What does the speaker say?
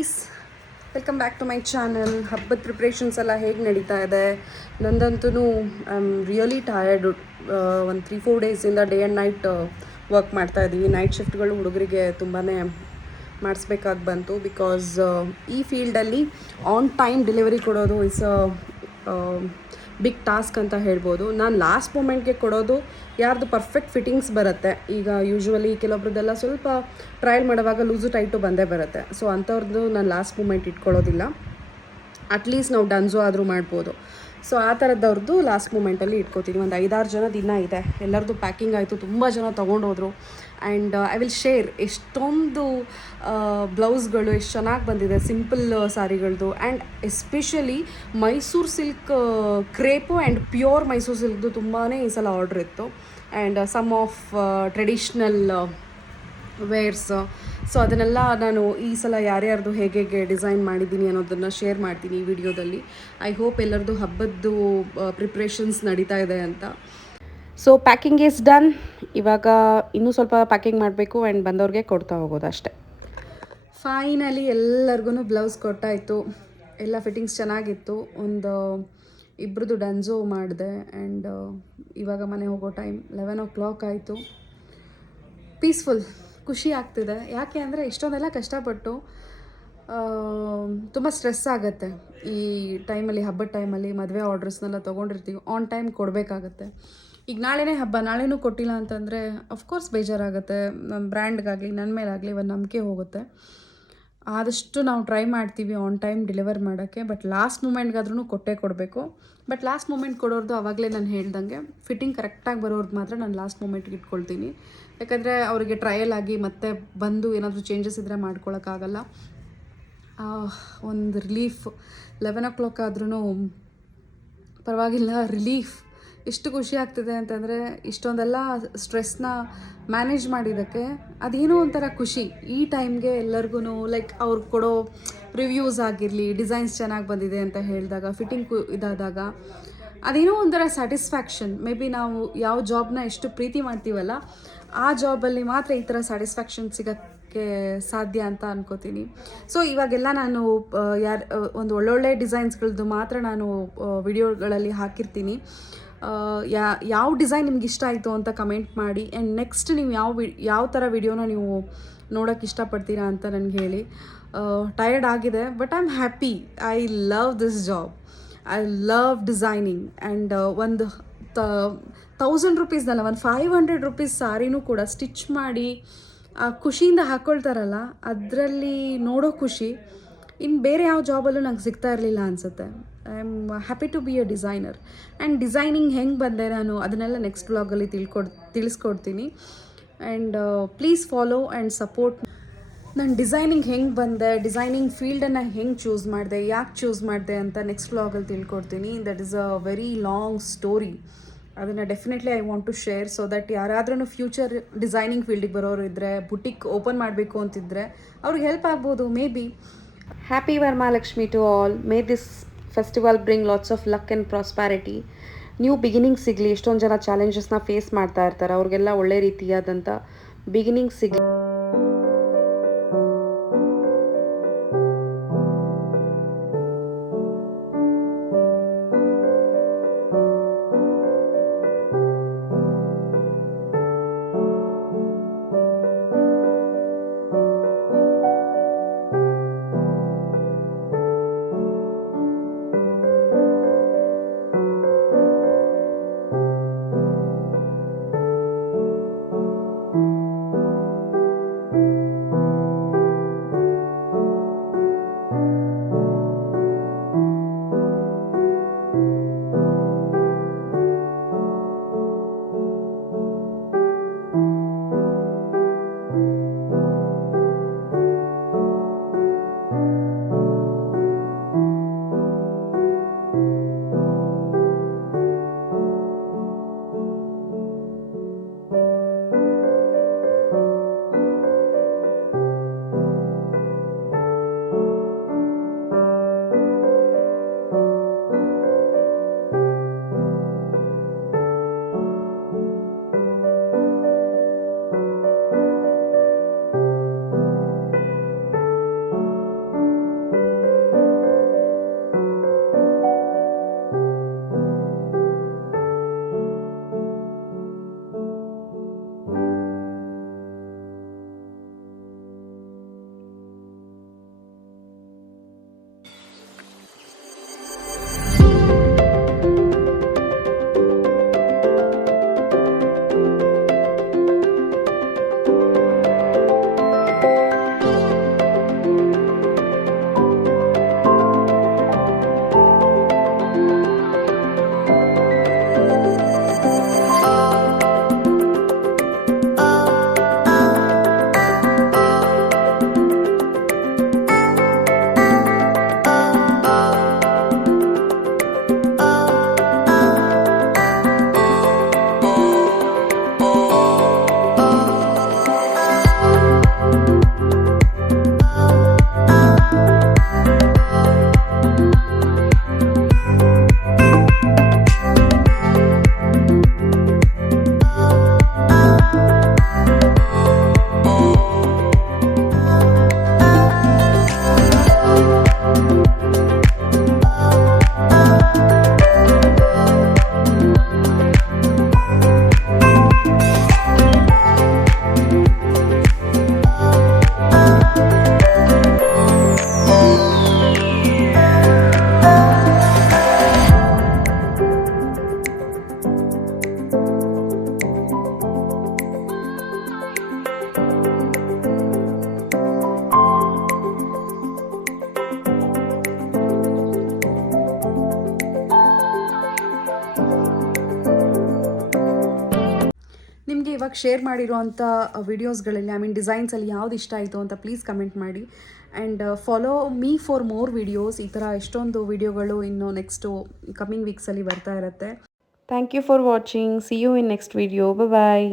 Guys, welcome back to my channel. ಹಬ್ಬದ preparations ಎಲ್ಲ ಹೇಗೆ ನಡೀತಾ ಇದೆ? ನಂದಂತೂ ಐ ಆಮ್ ರಿಯಲಿ ಟಯರ್ಡ್. ಒಂದು 3-4 ಡೇಸಿಂದ ಡೇ ಆ್ಯಂಡ್ ನೈಟ್ ವರ್ಕ್ ಮಾಡ್ತಾ ಇದ್ದೀವಿ. ನೈಟ್ ಶಿಫ್ಟ್ಗಳು ಹುಡುಗರಿಗೆ ತುಂಬಾ ಮಾಡಿಸ್ಬೇಕಾಗಿ ಬಂತು. ಬಿಕಾಸ್ ಈ ಫೀಲ್ಡಲ್ಲಿ ಆನ್ ಟೈಮ್ ಡೆಲಿವರಿ ಕೊಡೋದು ಇಸ್ ಬಿಗ್ ಟಾಸ್ಕ್ ಅಂತ ಹೇಳ್ಬೋದು. ನಾನು ಲಾಸ್ಟ್ ಮೂಮೆಂಟ್ಗೆ ಕೊಡೋದು ಯಾರ್ದು ಪರ್ಫೆಕ್ಟ್ ಫಿಟ್ಟಿಂಗ್ಸ್ ಬರುತ್ತೆ. ಈಗ ಯೂಶ್ವಲಿ ಕೆಲವೊಬ್ರದ್ದೆಲ್ಲ ಸ್ವಲ್ಪ ಟ್ರಯಲ್ ಮಾಡುವಾಗ ಲೂಸು ಟೈಟು ಬಂದೇ ಬರುತ್ತೆ. ಸೊ ಅಂಥವ್ರದ್ದು ನಾನು ಲಾಸ್ಟ್ ಮೂಮೆಂಟ್ ಇಟ್ಕೊಳ್ಳೋದಿಲ್ಲ. ಅಟ್ಲೀಸ್ಟ್ ನಾವು ಡನ್ಸೋ ಆದರೂ ಮಾಡ್ಬೋದು. ಸೊ ಆ ಥರದ್ದವ್ರದ್ದು ಲಾಸ್ಟ್ ಮೂಮೆಂಟಲ್ಲಿ ಇಟ್ಕೋತೀನಿ. ಒಂದು 5-6 ಜನ ದಿನ ಇದೆ. ಎಲ್ಲರದ್ದು ಪ್ಯಾಕಿಂಗ್ ಆಯಿತು, ತುಂಬ ಜನ ತೊಗೊಂಡೋದ್ರು. ಆ್ಯಂಡ್ ಐ ವಿಲ್ ಶೇರ್ ಎಷ್ಟೊಂದು ಬ್ಲೌಸ್ಗಳು ಎಷ್ಟು ಚೆನ್ನಾಗಿ ಬಂದಿದೆ ಸಿಂಪಲ್ ಸಾರಿಗಳದ್ದು. And especially Mysore silk crepe and pure Mysore ಸಿಲ್ಕ್ದು ತುಂಬಾ ಈ ಸಲ ಆರ್ಡ್ರ್ ಇತ್ತು. And some of traditional wears. So ಅದನ್ನೆಲ್ಲ ನಾನು ಈ ಸಲ ಯಾರ್ಯಾರ್ದು ಹೇಗೆ ಡಿಸೈನ್ ಮಾಡಿದ್ದೀನಿ ಅನ್ನೋದನ್ನು ಶೇರ್ ಮಾಡ್ತೀನಿ ಈ ವಿಡಿಯೋದಲ್ಲಿ. ಐ ಹೋಪ್ ಎಲ್ಲರದ್ದು ಹಬ್ಬದ್ದು ಪ್ರಿಪ್ರೇಷನ್ಸ್ ನಡೀತಾ ಇದೆ ಅಂತ. So packing is done. ಇವಾಗ ಇನ್ನೂ ಸ್ವಲ್ಪ ಪ್ಯಾಕಿಂಗ್ ಮಾಡಬೇಕು ಆ್ಯಂಡ್ ಬಂದವ್ರಿಗೆ ಕೊಡ್ತಾ ಹೋಗೋದು ಅಷ್ಟೇ. ಫೈನಲಿ ಎಲ್ಲರಿಗೂ ಬ್ಲೌಸ್ ಕೊಟ್ಟಾಯಿತು. ಎಲ್ಲ ಫಿಟ್ಟಿಂಗ್ಸ್ ಚೆನ್ನಾಗಿತ್ತು. ಒಂದು ಇಬ್ಬರದು ಡನ್ಸೋ ಮಾಡಿದೆ. ಆ್ಯಂಡ್ ಇವಾಗ ಮನೆ ಹೋಗೋ ಟೈಮ್ 11 o'clock ಆಯಿತು. ಪೀಸ್ಫುಲ್, ಖುಷಿ ಆಗ್ತಿದೆ. ಯಾಕೆ ಅಂದರೆ ಇಷ್ಟೊಂದೆಲ್ಲ ಕಷ್ಟಪಟ್ಟು ತುಂಬ ಸ್ಟ್ರೆಸ್ ಆಗುತ್ತೆ ಈ ಟೈಮಲ್ಲಿ. ಹಬ್ಬದ ಟೈಮಲ್ಲಿ ಮದುವೆ ಆರ್ಡ್ರಸ್ನೆಲ್ಲ ತೊಗೊಂಡಿರ್ತೀವಿ, ಆನ್ ಟೈಮ್ ಕೊಡಬೇಕಾಗತ್ತೆ. ಈಗ ನಾಳೆನೇ ಹಬ್ಬ, ನಾಳೆನೂ ಕೊಟ್ಟಿಲ್ಲ ಅಂತಂದರೆ ಅಫ್ಕೋರ್ಸ್ ಬೇಜಾರಾಗುತ್ತೆ. ನಮ್ಮ ಬ್ರ್ಯಾಂಡ್ಗಾಗಲಿ ನನ್ನ ಮೇಲಾಗಲಿ ಒಂದು ನಂಬಿಕೆ ಹೋಗುತ್ತೆ. ಆದಷ್ಟು ನಾವು ಟ್ರೈ ಮಾಡ್ತೀವಿ ಆನ್ ಟೈಮ್ ಡೆಲಿವರ್ ಮಾಡೋಕ್ಕೆ. ಬಟ್ ಲಾಸ್ಟ್ ಮೂಮೆಂಟ್ಗಾದ್ರೂ ಕೊಟ್ಟೇ ಕೊಡಬೇಕು. ಬಟ್ ಲಾಸ್ಟ್ ಮೂಮೆಂಟ್ ಕೊಡೋರ್ದು ಆವಾಗಲೇ ನಾನು ಹೇಳ್ದಂಗೆ ಫಿಟ್ಟಿಂಗ್ ಕರೆಕ್ಟಾಗಿ ಬರೋರ್ದು ಮಾತ್ರ ನಾನು ಲಾಸ್ಟ್ ಮೂಮೆಂಟ್ಗೆ ಇಟ್ಕೊಳ್ತೀನಿ. ಯಾಕಂದರೆ ಅವರಿಗೆ ಟ್ರಯಲ್ ಆಗಿ ಮತ್ತೆ ಬಂದು ಏನಾದರೂ ಚೇಂಜಸ್ ಇದ್ದರೆ ಮಾಡ್ಕೊಳಕ್ಕಾಗಲ್ಲ. ಒಂದು ರಿಲೀಫ್ 11 o'clock ಆದ್ರೂ ಪರವಾಗಿಲ್ಲ, ರಿಲೀಫ್. ಎಷ್ಟು ಖುಷಿ ಆಗ್ತಿದೆ ಅಂತಂದರೆ ಇಷ್ಟೊಂದೆಲ್ಲ ಸ್ಟ್ರೆಸ್ನ ಮ್ಯಾನೇಜ್ ಮಾಡಿದ್ದಕ್ಕೆ ಅದೇನೋ ಒಂಥರ ಖುಷಿ. ಈ ಟೈಮ್ಗೆ ಎಲ್ಲರಿಗೂ ಲೈಕ್ ಅವ್ರು ಕೊಡೋ ರಿವ್ಯೂಸ್ ಆಗಿರಲಿ, ಡಿಸೈನ್ಸ್ ಚೆನ್ನಾಗಿ ಬಂದಿದೆ ಅಂತ ಹೇಳಿದಾಗ, ಫಿಟ್ಟಿಂಗ್ ಇದಾದಾಗ ಅದೇನೋ ಒಂಥರ ಸ್ಯಾಟಿಸ್ಫ್ಯಾಕ್ಷನ್. ಮೇ ಬಿ ನಾವು ಯಾವ ಜಾಬ್ನ ಎಷ್ಟು ಪ್ರೀತಿ ಮಾಡ್ತೀವಲ್ಲ ಆ ಜಾಬಲ್ಲಿ ಮಾತ್ರ ಈ ಥರ ಸ್ಯಾಟಿಸ್ಫ್ಯಾಕ್ಷನ್ ಸಿಗೋಕ್ಕೆ ಸಾಧ್ಯ ಅಂತ ಅನ್ಕೋತೀನಿ. ಸೊ ಇವಾಗೆಲ್ಲ ನಾನು ಒಂದು ಒಳ್ಳೊಳ್ಳೆ ಡಿಸೈನ್ಸ್ಗಳದ್ದು ಮಾತ್ರ ನಾನು ವಿಡಿಯೋಗಳಲ್ಲಿ ಹಾಕಿರ್ತೀನಿ. ಯಾವ ಡಿಸೈನ್ ನಿಮ್ಗೆ ಇಷ್ಟ ಆಯಿತು ಅಂತ ಕಮೆಂಟ್ ಮಾಡಿ. ಆ್ಯಂಡ್ ನೆಕ್ಸ್ಟ್ ನೀವು ಯಾವ ಥರ ವಿಡಿಯೋನ ನೀವು ನೋಡೋಕ್ಕೆ ಇಷ್ಟಪಡ್ತೀರಾ ಅಂತ ನನಗೆ ಹೇಳಿ. ಟಯರ್ಡ್ ಆಗಿದೆ, but I am happy. I love this job. I love designing. And ಒಂದು 1000 ರೂಪೀಸ್ನಲ್ಲ, ಒಂದು 500 ರೂಪೀಸ್ ಸಾರಿನೂ ಕೂಡ ಸ್ಟಿಚ್ ಮಾಡಿ ಆ ಖುಷಿಯಿಂದ ಹಾಕ್ಕೊಳ್ತಾರಲ್ಲ, ಅದರಲ್ಲಿ ನೋಡೋ ಖುಷಿ ಇನ್ನು ಬೇರೆ ಯಾವ ಜಾಬಲ್ಲೂ ನಂಗೆ ಸಿಗ್ತಾ ಇರಲಿಲ್ಲ ಅನಿಸುತ್ತೆ. I am happy to be a designer. And designing ಹೆಂಗೆ ಬಂದೆ ನಾನು ಅದನ್ನೆಲ್ಲ ನೆಕ್ಸ್ಟ್ ಬ್ಲಾಗಲ್ಲಿ ತಿಳಿಸ್ಕೊಡ್ತೀನಿ. And please follow and support. ನಾನು ಡಿಸೈನಿಂಗ್ ಹೆಂಗೆ ಬಂದೆ, ಡಿಸೈನಿಂಗ್ ಫೀಲ್ಡನ್ನು ಹೆಂಗೆ ಚೂಸ್ ಮಾಡಿದೆ, ಯಾಕೆ ಚೂಸ್ ಮಾಡಿದೆ ಅಂತ ನೆಕ್ಸ್ಟ್ ಬ್ಲಾಗಲ್ಲಿ ತಿಳ್ಕೊಡ್ತೀನಿ. That is a very long story. ಅದನ್ನು definitely I want to share. So that ಯಾರಾದ್ರೂ ಫ್ಯೂಚರ್ ಡಿಸೈನಿಂಗ್ ಫೀಲ್ಡಿಗೆ ಬರೋರು ಇದ್ದರೆ, ಬುಟಿಕ್ ಓಪನ್ ಮಾಡಬೇಕು ಅಂತಿದ್ದರೆ ಅವ್ರಿಗೆ ಹೆಲ್ಪ್ ಆಗ್ಬೋದು maybe. Happy Varamahalakshmi to all. May this festival bring lots of luck and prosperity. New beginning ಸಿಗಲಿ. ಎಷ್ಟೊಂದು ಜನ ಚಾಲೆಂಜಸ್ನ ಫೇಸ್ ಮಾಡ್ತಾ ಇರ್ತಾರೆ, ಅವ್ರಿಗೆಲ್ಲ ಒಳ್ಳೆ ರೀತಿಯಾದಂಥ ಬಿಗಿನಿಂಗ್ ಸಿಗಲಿ. ಇವಾಗ ಶೇರ್ ಮಾಡಿರೋವಂಥ ವಿಡಿಯೋಸ್ಗಳಲ್ಲಿ ಡಿಸೈನ್ಸಲ್ಲಿ ಯಾವ್ದು ಇಷ್ಟ ಆಯಿತು ಅಂತ ಪ್ಲೀಸ್ ಕಮೆಂಟ್ ಮಾಡಿ. And follow me for more videos. ಈ ಥರ ಎಷ್ಟೊಂದು ವಿಡಿಯೋಗಳು ಇನ್ನು ನೆಕ್ಸ್ಟು ಕಮ್ಮಿಂಗ್ ವೀಕ್ಸಲ್ಲಿ ಬರ್ತಾ ಇರುತ್ತೆ. Thank you for watching. See you in next video. Bye.